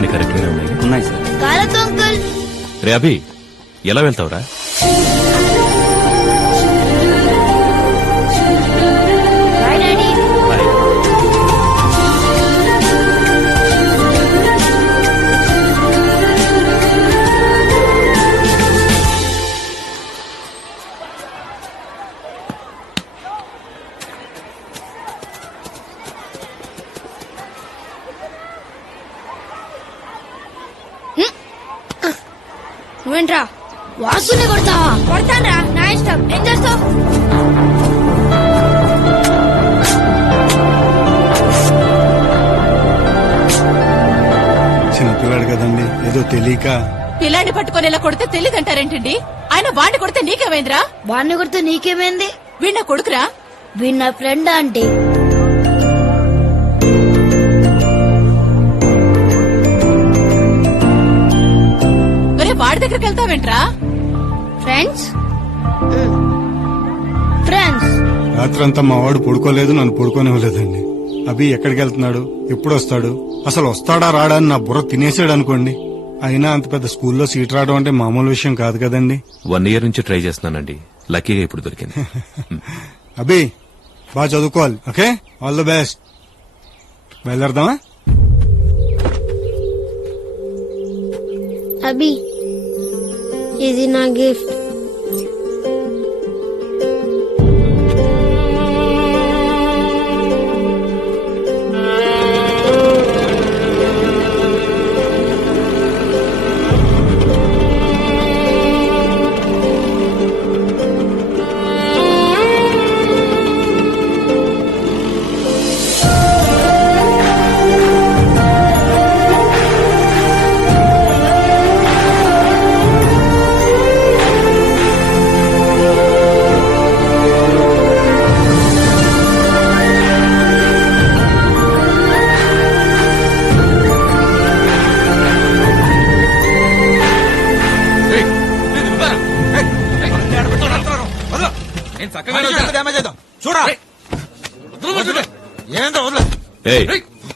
చెప్పినవని correct గానే ఉన్నాయి. ఉన్నాయి సార్. కాలతో అంకుల్. రే అభి, ఎలా వెళ్తావురా? Bye daddy. బాయ్. నువ్వేంట్రా వాసుని కొడతావా? కొడతాన్రా, నా ఇష్టం. ఏం చేస్తావు? చిన్నపిల్లాడు కదండి, ఏదో తెలియక. పిల్లాన్ని పట్టుకొని ఇలా కొడితే తెలియదంటారేంటండి? ఆయన వాడిని కొడితే నీకేమైందిరా? వాడిని కొడితే నీకేమైంది? వీణ కొడుకురా. వీడు నా ఫ్రెండ్ ఆంటీ. ఒరే వాడి దగ్గరికి వెళ్తావేంట్రా? Friends friends. రాత్రంతా మా వాడు పడుకోలేదు, నన్ను పడుకోనివ్వలేదండి. అభి ఎక్కడికి వెళ్తున్నాడు, ఎప్పుడు వస్తాడు, అసలు వస్తాడా రాడా అని నా బుర్ర తినేసాడు అనుకోండి. అయినా అంత పెద్ద స్కూల్లో సీట్ రావడం అంటే మామూలు విషయం కాదు కదండి. 1 year నుంచి ట్రై చేస్తున్నానండి, లక్కీగా ఇప్పుడు దొరికింది. అభి బాగా చదువుకోవాలి, ఓకే? All the best. బయలుదేరదామా? అభి, ఇది నా గిఫ్ట్.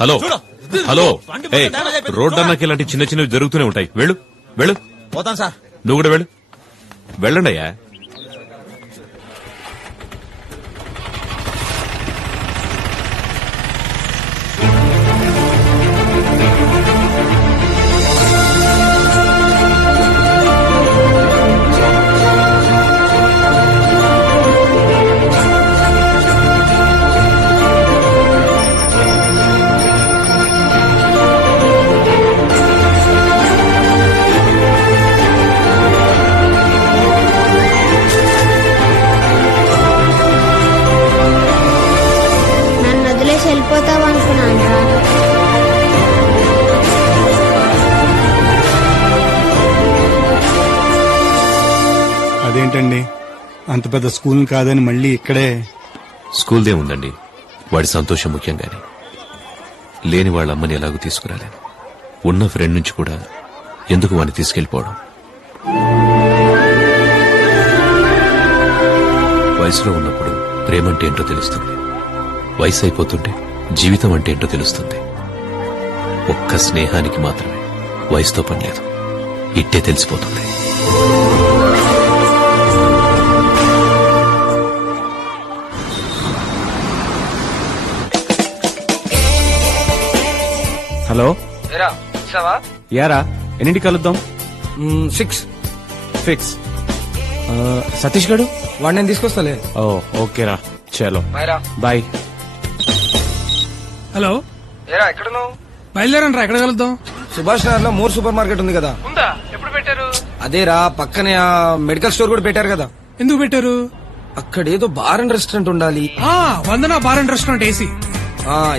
హలో హలో, రోడ్ అన్నాకి ఇలాంటి చిన్న చిన్నవి జరుగుతూనే ఉంటాయి. వెళ్ళు వెళ్ళు. పోతాను సార్. నువ్వు కూడా వెళ్ళు. వెళ్ళండి అయ్యా. వెళ్ళిపోతావు అనుకున్నాను. అదేంటండి, అంత పెద్ద స్కూల్ కాదని మళ్ళీ ఇక్కడే? స్కూల్దే ఉందండి, వాడి సంతోషం ముఖ్యంగానే. లేని వాళ్ళ అమ్మని ఎలాగూ తీసుకురాలేను. ఉన్న ఫ్రెండ్ నుంచి కూడా ఎందుకు వాడిని తీసుకెళ్లిపోవడం? వయసులో ఉన్నప్పుడు ప్రేమంటే ఏంటో తెలుస్తుంది. వయసు అయిపోతుంటే జీవితం అంటే ఏంటో తెలుస్తుంది. ఒక్క స్నేహానికి మాత్రమే వయసుతో పనిలేదు, ఇట్టే తెలిసిపోతుంది. హలో యారా, ఎన్నింటి కలుద్దాం? 6 ఫిక్స్. సతీష్ గడు వాడు నేను తీసుకొస్తాలే. ఓ ఓకేరా, చలో బాయ్. హలో, ఎక్కడున్నావు? బయలుదేరండి రా. ఎక్కడ కలుద్దాం? సుభాష్ నగర్ లో మోర్ సూపర్ మార్కెట్ ఉంది కదా. ఉందా? ఎప్పుడు పెట్టారు? అదేరా, పక్కనే ఆ మెడికల్ స్టోర్ కూడా పెట్టారు కదా. ఎందుకు పెట్టారు? అక్కడ ఏదో బార్ అండ్ రెస్టారెంట్ ఉండాలి. వందన బార్ అండ్ రెస్టారెంట్ ఏసీ.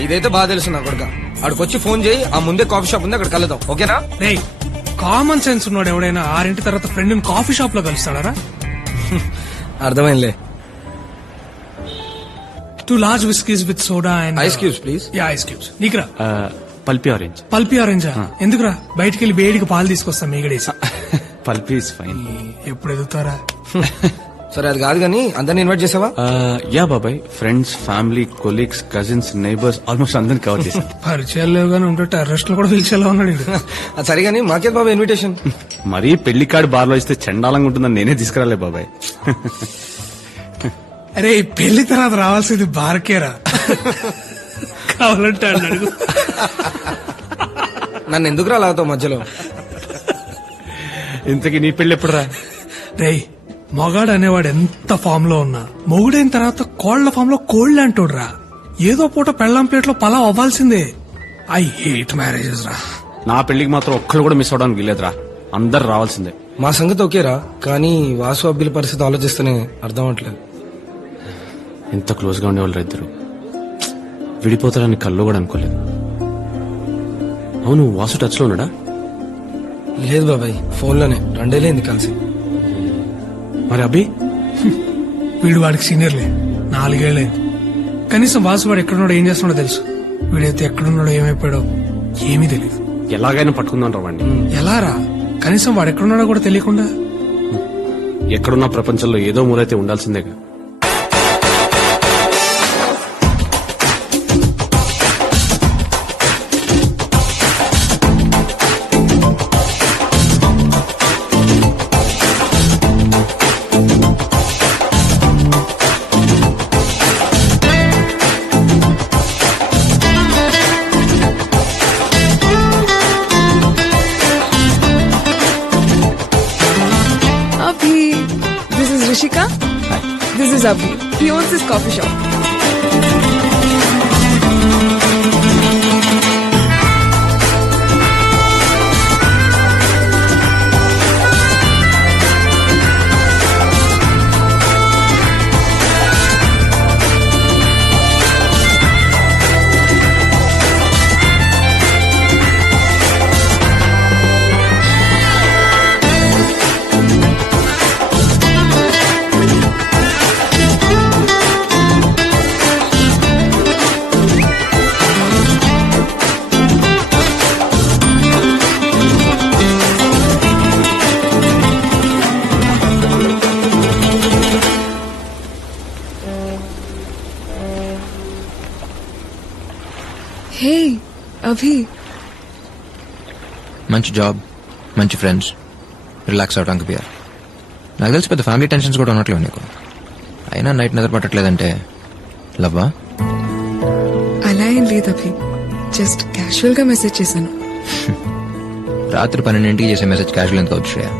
ఇదైతే బాగా తెలుసు నా కొడుక. అక్కడికొచ్చి ఫోన్ చేయి, ఆ ముందే కాఫీ షాప్ ఉంది, అక్కడ కలుద్దాం. ఓకేనా? రే, కామన్ సెన్స్ ఉన్నాడు ఎవడైనా 6 తర్వాత ఫ్రెండ్ కాఫీ షాప్ లో కలుస్తాడా? అర్థమైందిలే. 2 large whiskeys with soda and ice cubes please. Yeah, ice cubes. నీకురా? Pulpy orange. పల్పీ ఆరెంజా? ఎందుకురా? బయటికి వెళ్ళి వేడికి పాలు తీసుకొస్తాం మీగడేసి. Pulpy is fine. ఎప్పుడు ఎదుగుతారా? సరే అది కాదు కానీ అందరిని ఇన్వైట్ చేసావా యా బాబాయ్, friends, family, colleagues, cousins, neighbours almost అందరిని కవర్ చేశాను. పరిచయాలు లేవు కానీ ఉంటే టెర్రస్ట్ లో కూడా పిలిచేలా ఉన్నాడు ఈడు. అది సరే కానీ మాకే బాబా ఇన్విటేషన్. మరీ పెళ్లి కార్డు బార్లో ఇస్తే చండాలంగా ఉంటుందని నేనే తీసుకురాలే బాబాయ్. అరే ఈ పెళ్లి తర్వాత రావాల్సింది బార్కేరా, కావాలంటే అన్నాడు. నన్ను ఎందుకు రాలాగుతావు మధ్యలో? ఇంతకీ నీ పెళ్లి ఎప్పుడు రా? రేయ్ మగాడు అనేవాడు ఎంత ఫామ్ లో ఉన్నా మొగుడైన తర్వాత కోళ్ల ఫామ్ లో కోళ్లు అంటోడ్రా. ఏదో పూట పెళ్ళాం ప్లేట్లో పలావ్ అవ్వాల్సిందే. ఐ హేట్ మ్యారేజెస్ రా. నా పెళ్లికి మాత్రం ఒక్కళ్ళు కూడా మిస్ అవడానికి వీలేదురా, అందరు రావాల్సిందే. మా సంగతి ఓకేరా, కానీ వాసు అబ్బిల పరిస్థితి ఆలోచిస్తేనే అర్థం అవట్లేదు. ఎంత క్లోజ్ గా ఉండేవాళ్ళు ఇద్దరు విడిపోతారని కల్లో కూడా అనుకోలేదు. అవును, వాసు టచ్ లో ఉన్నాడా? లేదు బాబాయ్, ఫోన్ లోనే 2 ఏళ్ళైంది కలిసి. మరి అభి? వీడు వాడికి సీనియర్లే, 4 ఏళ్ళైంది. కనీసం వాసు వాడు ఎక్కడున్నాడో ఏం చేస్తున్నాడో తెలుసు. వీడైతే ఎక్కడున్నాడో ఏమైపోయాడో ఏమీ తెలియదు. ఎలాగైనా పట్టుకుందాం రా వాడిని. ఎలా రా? కనీసం వాడు ఎక్కడున్నాడో కూడా తెలియకుండా. ఎక్కడున్నా ప్రపంచంలో ఏదో మూలైతే ఉండాల్సిందేగా. Abhi, this is Rishika. Hi. This is Abhi. He owns this coffee shop. Hey, Abhi. మంచి జాబ్, మంచి ఫ్రెండ్స్, రిలాక్స్ అవడానికి బియర్. నాకు తెలిసి పెద్ద ఫ్యామిలీ టెన్షన్స్ కూడా ఉన్నట్లేవు నీకు. అయినా నైట్ నిద్ర పట్టట్లేదంటే లవ్వా? అలా ఏం లేదు అభి, జస్ట్ క్యాషువల్ గా మెసేజ్ చేశాను. రాత్రి 12 చేసే మెసేజ్ క్యాజువల్ ఎంత అవుతుంది శ్రేయ?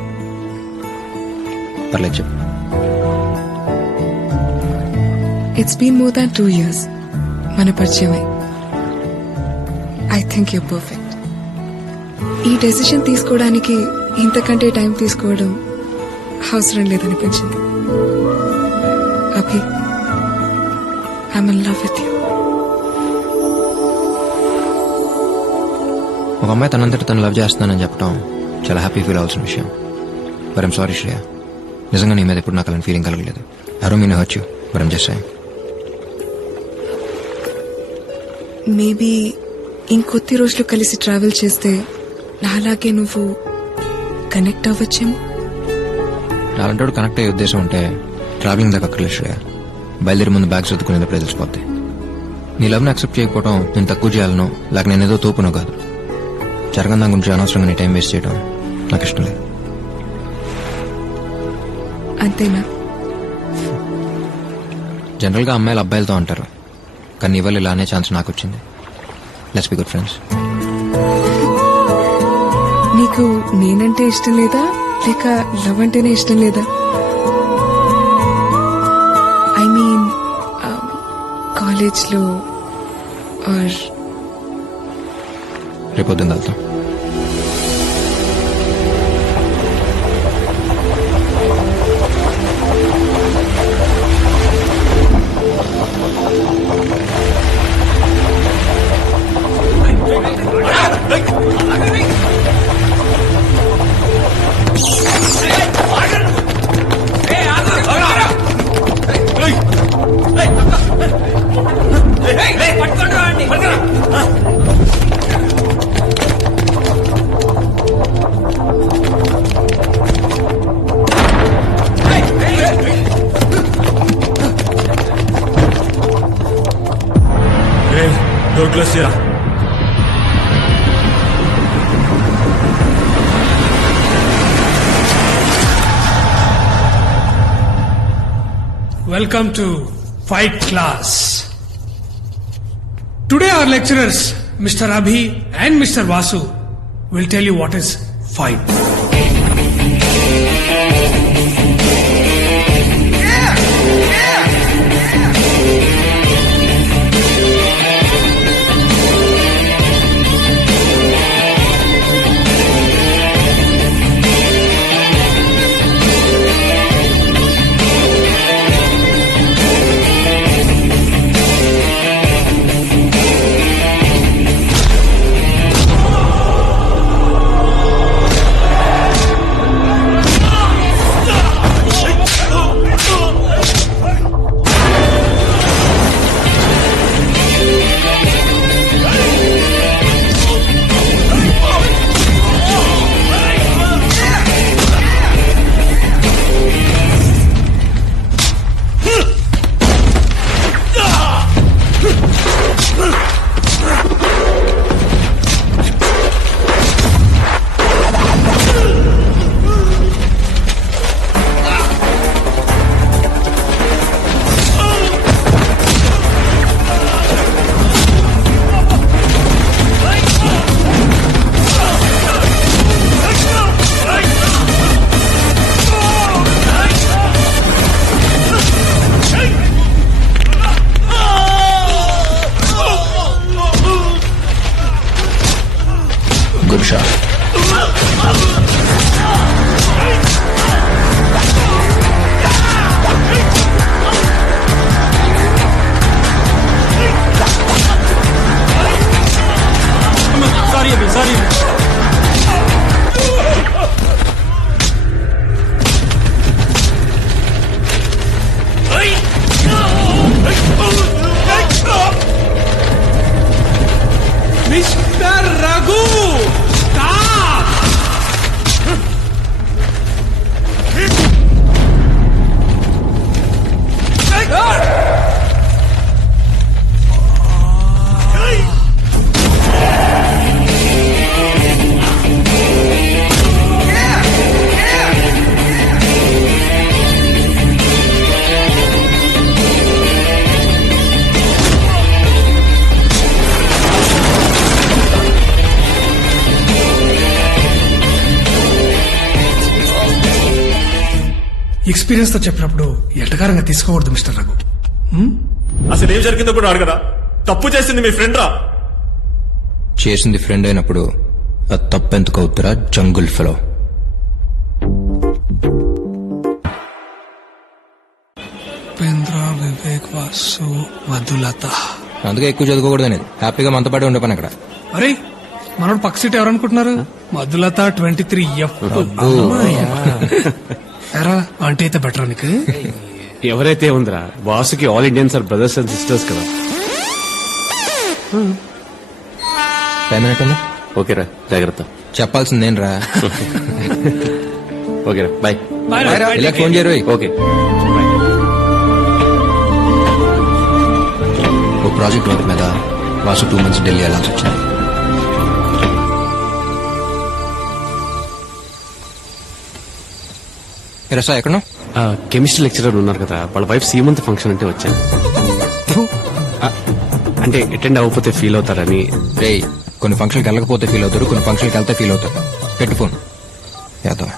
పర్లేదు చెప్పు. It's been more than 2 years మన పరిచయమై. I think you perfect. ఈ డెసిషన్ తీసుకోవడానికి ఇంతకంటే టైం తీసుకోవడం అవసరం లేదనిపించింది. Abhi, I'm in love with you. ఒక అమ్మాయి తనంతట తను లవ్ చేస్తున్నానని చెప్పడం చాలా హ్యాపీ ఫీల్ అవ్వాల్సిన విషయం. బట్ ఐమ్ సారీ శ్రేయ, నిజంగా నీ మీద ఎప్పుడు నాకు అలాంటి ఫీలింగ్ కలగలేదు. I don't mean to hurt you, but I'm just saying. Maybe ఇంకొద్ది రోజులు కలిసి ట్రావెల్ చేస్తే నాలాగే నువ్వు కనెక్ట్ అవ్వచ్చేమో. నాలంటోడు కనెక్ట్ అయ్యే ఉద్దేశం ఉంటే ట్రావెలింగ్ దాకా అక్కర్లేదు శ్రేయ. బయలుదేరి ముందు బ్యాగ్ చదువుకునేటప్పుడు తెలిసిపోద్ది. నీ లవ్ని యాక్సెప్ట్ చేయకపోవడం నేను తక్కువ చేయాలనో లేక నేను ఏదో తోపునో కాదు. జరగని దాని గురించి అనవసరంగా నీ టైం వేస్ట్ చేయడం నాకు ఇష్టం లేదు. అంతేనా? జనరల్గా అమ్మాయిలు అబ్బాయిలతో అంటారు, కానీ నీ వల్ల ఇలానే ఛాన్స్ నాకు వచ్చింది. Let's be good friends. నీకు నేనంటే ఇష్టం లేదా లేక లవ్ అంటేనే ఇష్టం లేదా? ఐ మీన్ కాలేజ్లో ఆర్ రేపొద్దున వెళ్తాం. క్లోజ్ చేయరా. Welcome to Fight Class. Today our lecturers, Mr. Abhi and Mr. Vasu, will tell you what is fight. Good shot. Sorry Abhi, sorry. Mr. Raghu, stop! Experience తో చెప్పినప్పుడు ఎటకారంగా తీసుకోకూడదు mister Raghu. అసలు ఏం జరిగిందో కూడా అడగరా. తప్పు చేసింది మీ ఫ్రెండ్ రా. చేసింది ఫ్రెండ్ అయినప్పుడు అది తప్పెందుకు అవుతురా జంగుల్ ఫెలో. ఉపేంద్ర, వివేక్, వాసు, మధులత. అందుకే ఎక్కువ చదువుకోకూడదు అనేది. హ్యాపీగా మనతో పాటు ఉండే పని అక్కడ. అరే మనోడు పక్క సీట్ ఎవరనుకుంటున్నారు? మధులత 23F. ఎరా అంటే అయితే బెటర్ నీకు. ఎవరైతే ఉందిరా, Vasuki all Indians are brothers and sisters కదా. టైం ఏంటన్నా? ఓకేరా, జాగ్రత్త. చెప్పాల్సింది నేను రా. ఓకేరా, బాయ్. ఇలా ఫోన్ చేయరు. ఓకే. ఓ ప్రాజెక్ట్ వర్క్ మీద వాసు 2 months ఢిల్లీ వెళ్ళాల్సి వచ్చింది. రసా ఎక్కడో కెమిస్ట్రీ లెక్చరర్ ఉన్నారు కదా, వాళ్ళ వైఫ్ సీమంత్ ఫంక్షన్ అంటే వచ్చాను. అంటే అటెండ్ అవ్వకపోతే ఫీల్ అవుతారని. రే, కొన్ని ఫంక్షన్కి వెళ్ళకపోతే ఫీల్ అవుతారు, కొన్ని ఫంక్షన్కి వెళ్తే ఫీల్ అవుతారు. పెట్టు ఫోన్. యాదవ్.